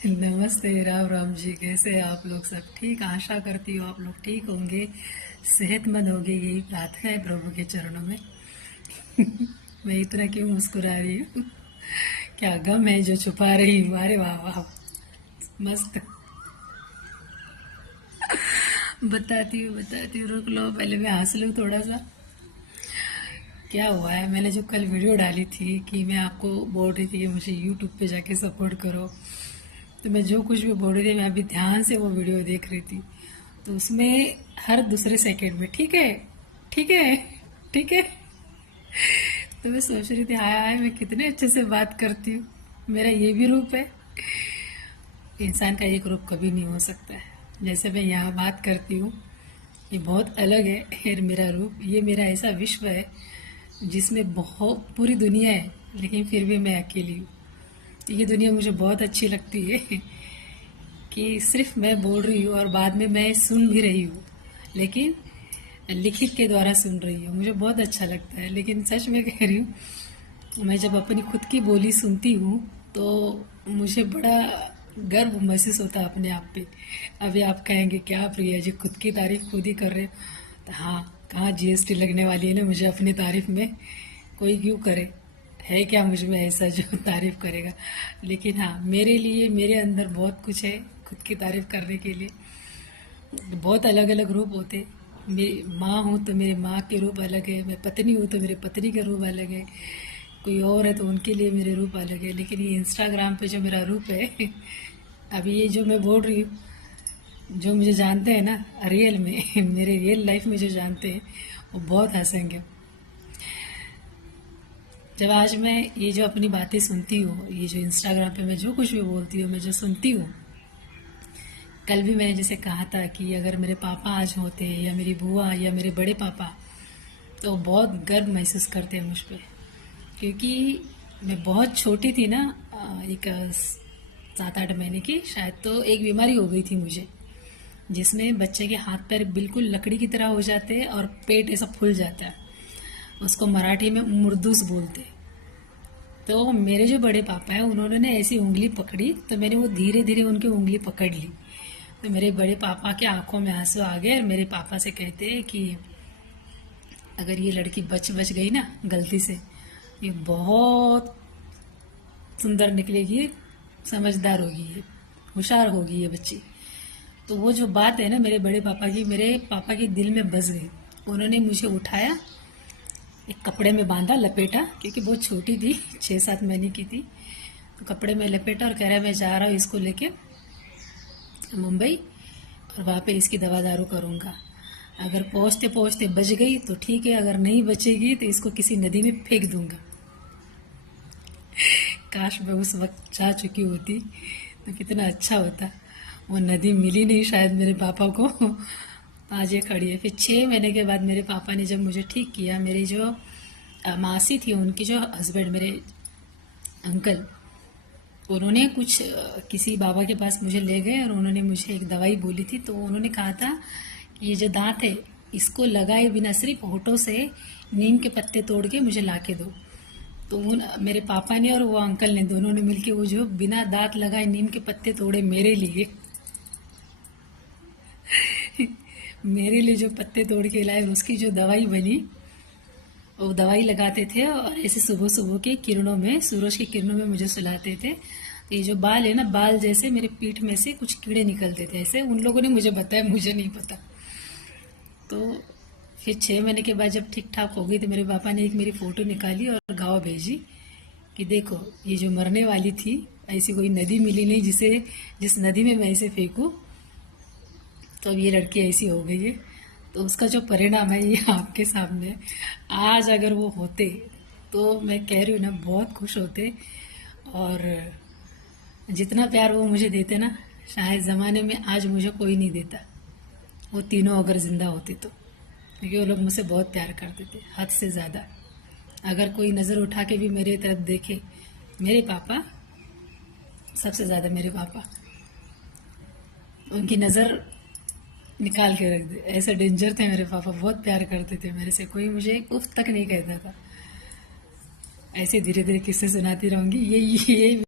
नमस्ते, राम राम जी। कैसे हैं आप लोग? सब ठीक? आशा करती हूँ आप लोग ठीक होंगे, सेहतमंद होंगे। यही प्रार्थना है प्रभु के चरणों में। मैं इतना क्यों मुस्कुरा रही हूँ? क्या गम है जो छुपा रही हूँ? अरे वाह वाह, मस्त। बताती हूँ, रुक लो, पहले मैं हंस लूँ थोड़ा सा। क्या हुआ है, मैंने जो कल वीडियो डाली थी कि मैं आपको बोल रही थी कि मुझे यूट्यूब पे जाके सपोर्ट करो, तो मैं जो कुछ भी बोल रही थी मैं अभी ध्यान से वो वीडियो देख रही थी। तो उसमें हर दूसरे सेकंड में ठीक है, ठीक है, ठीक है, तो मैं सोच रही थी हाय हाय, मैं कितने अच्छे से बात करती हूँ। मेरा ये भी रूप है। इंसान का एक रूप कभी नहीं हो सकता है। जैसे मैं यहाँ बात करती हूँ, ये बहुत अलग है। और मेरा रूप, ये मेरा ऐसा विश्व है जिसमें बहुत पूरी दुनिया है, लेकिन फिर भी मैं अकेली हूँ। ये दुनिया मुझे बहुत अच्छी लगती है कि सिर्फ मैं बोल रही हूँ और बाद में मैं सुन भी रही हूँ, लेकिन लिखित के द्वारा सुन रही हूँ। मुझे बहुत अच्छा लगता है। लेकिन सच में कह रही हूँ, मैं जब अपनी खुद की बोली सुनती हूँ तो मुझे बड़ा गर्व महसूस होता है अपने आप पे। अभी आप कहेंगे क्या प्रिया जी, खुद की तारीफ खुद ही कर रहे हो? तो हाँ, कहाँ जीएसटी लगने वाली है ना मुझे अपनी तारीफ में। कोई क्यों करे, है क्या मुझ में ऐसा जो तारीफ करेगा? लेकिन हाँ, मेरे लिए मेरे अंदर बहुत कुछ है खुद की तारीफ करने के लिए। बहुत अलग अलग रूप होते। मेरी माँ हूँ तो मेरी माँ के रूप अलग है, मैं पत्नी हूँ तो मेरे पत्नी का रूप अलग है, कोई और है तो उनके लिए मेरे रूप अलग है। लेकिन ये इंस्टाग्राम पे जो मेरा रूप है अभी ये जो मैं बोल रही हूँ, जो मुझे जानते हैं ना रियल में मेरे रियल लाइफ में जो जानते हैं वो बहुत हंसेंगे। जब आज मैं ये जो अपनी बातें सुनती हूँ, ये जो इंस्टाग्राम पे मैं जो कुछ भी बोलती हूँ, मैं जो सुनती हूँ, कल भी मैंने जैसे कहा था कि अगर मेरे पापा आज होते या मेरी बुआ या मेरे बड़े पापा, तो बहुत गर्व महसूस करते हैं मुझ पे। क्योंकि मैं बहुत छोटी थी ना, एक 7-8 महीने की शायद, तो एक बीमारी हो गई थी मुझे, जिसमें बच्चे के हाथ पैर बिल्कुल लकड़ी की तरह हो जाते हैं और पेट ऐसा फूल जाता है। उसको मराठी में मुर्दूस बोलते हैं। तो मेरे जो बड़े पापा हैं उन्होंने ना ऐसी उंगली पकड़ी, तो मैंने वो धीरे धीरे उनकी उंगली पकड़ ली। तो मेरे बड़े पापा के आंखों में आंसू आ गए और मेरे पापा से कहते हैं कि अगर ये लड़की बच बच गई ना गलती से, ये बहुत सुंदर निकलेगी, समझदार होगी, ये होशियार होगी ये बच्ची। तो वो जो बात है ना मेरे बड़े पापा की, मेरे पापा के दिल में बस गई। उन्होंने मुझे उठाया, एक कपड़े में बांधा, लपेटा, क्योंकि बहुत छोटी थी, 6-7 महीने की थी। तो कपड़े में लपेटा और कह रहा है मैं जा रहा हूँ इसको लेके मुंबई, और वहाँ पे इसकी दवा दारू करूँगा। अगर पहुँचते पहुँचते बच गई तो ठीक है, अगर नहीं बचेगी तो इसको किसी नदी में फेंक दूंगा। काश मैं उस वक्त जा चुकी होती तो कितना अच्छा होता। वो नदी मिली नहीं शायद मेरे पापा को। आज ये खड़ी है। फिर 6 महीने के बाद मेरे पापा ने जब मुझे ठीक किया, मेरी जो मासी थी, उनकी जो हस्बैंड, मेरे अंकल, उन्होंने कुछ किसी बाबा के पास मुझे ले गए और उन्होंने मुझे एक दवाई बोली थी। तो उन्होंने कहा था कि ये जो दांत है इसको लगाए बिना सिर्फ होठों से नीम के पत्ते तोड़ के मुझे ला के दो। तो उन मेरे पापा ने और वो अंकल ने, दोनों ने मिलके वो जो बिना दांत लगाए नीम के पत्ते तोड़े मेरे लिए। मेरे लिए जो पत्ते तोड़ के लाए, उसकी जो दवाई बनी, वो दवाई लगाते थे और ऐसे सुबह सुबह के किरणों में, सूरज की किरणों में मुझे सुलाते थे। तो ये जो बाल है ना, बाल जैसे मेरे पीठ में से कुछ कीड़े निकलते थे, ऐसे उन लोगों ने मुझे बताया, मुझे नहीं पता। तो फिर 6 महीने के बाद जब ठीक ठाक हो गई तो मेरे पापा ने एक मेरी फोटो निकाली और गाँव भेजी कि देखो ये जो मरने वाली थी, ऐसी कोई नदी मिली नहीं जिस नदी में मैं इसे फेंकूं, तो अब ये लड़की ऐसी हो गई है। तो उसका जो परिणाम है ये आपके सामने है। आज अगर वो होते तो मैं कह रही हूँ ना, बहुत खुश होते। और जितना प्यार वो मुझे देते ना, शायद ज़माने में आज मुझे कोई नहीं देता, वो तीनों अगर जिंदा होते तो। क्योंकि वो लोग मुझसे बहुत प्यार करते थे, हद से ज़्यादा। अगर कोई नज़र उठा के भी मेरे तरफ देखे, मेरे पापा सबसे ज़्यादा, मेरे पापा उनकी नज़र निकाल के रख दे, ऐसे डेंजर थे मेरे पापा। बहुत प्यार करते थे मेरे से, कोई मुझे उफ तक नहीं कहता था। ऐसे धीरे धीरे किस्से सुनाती रहूंगी। ये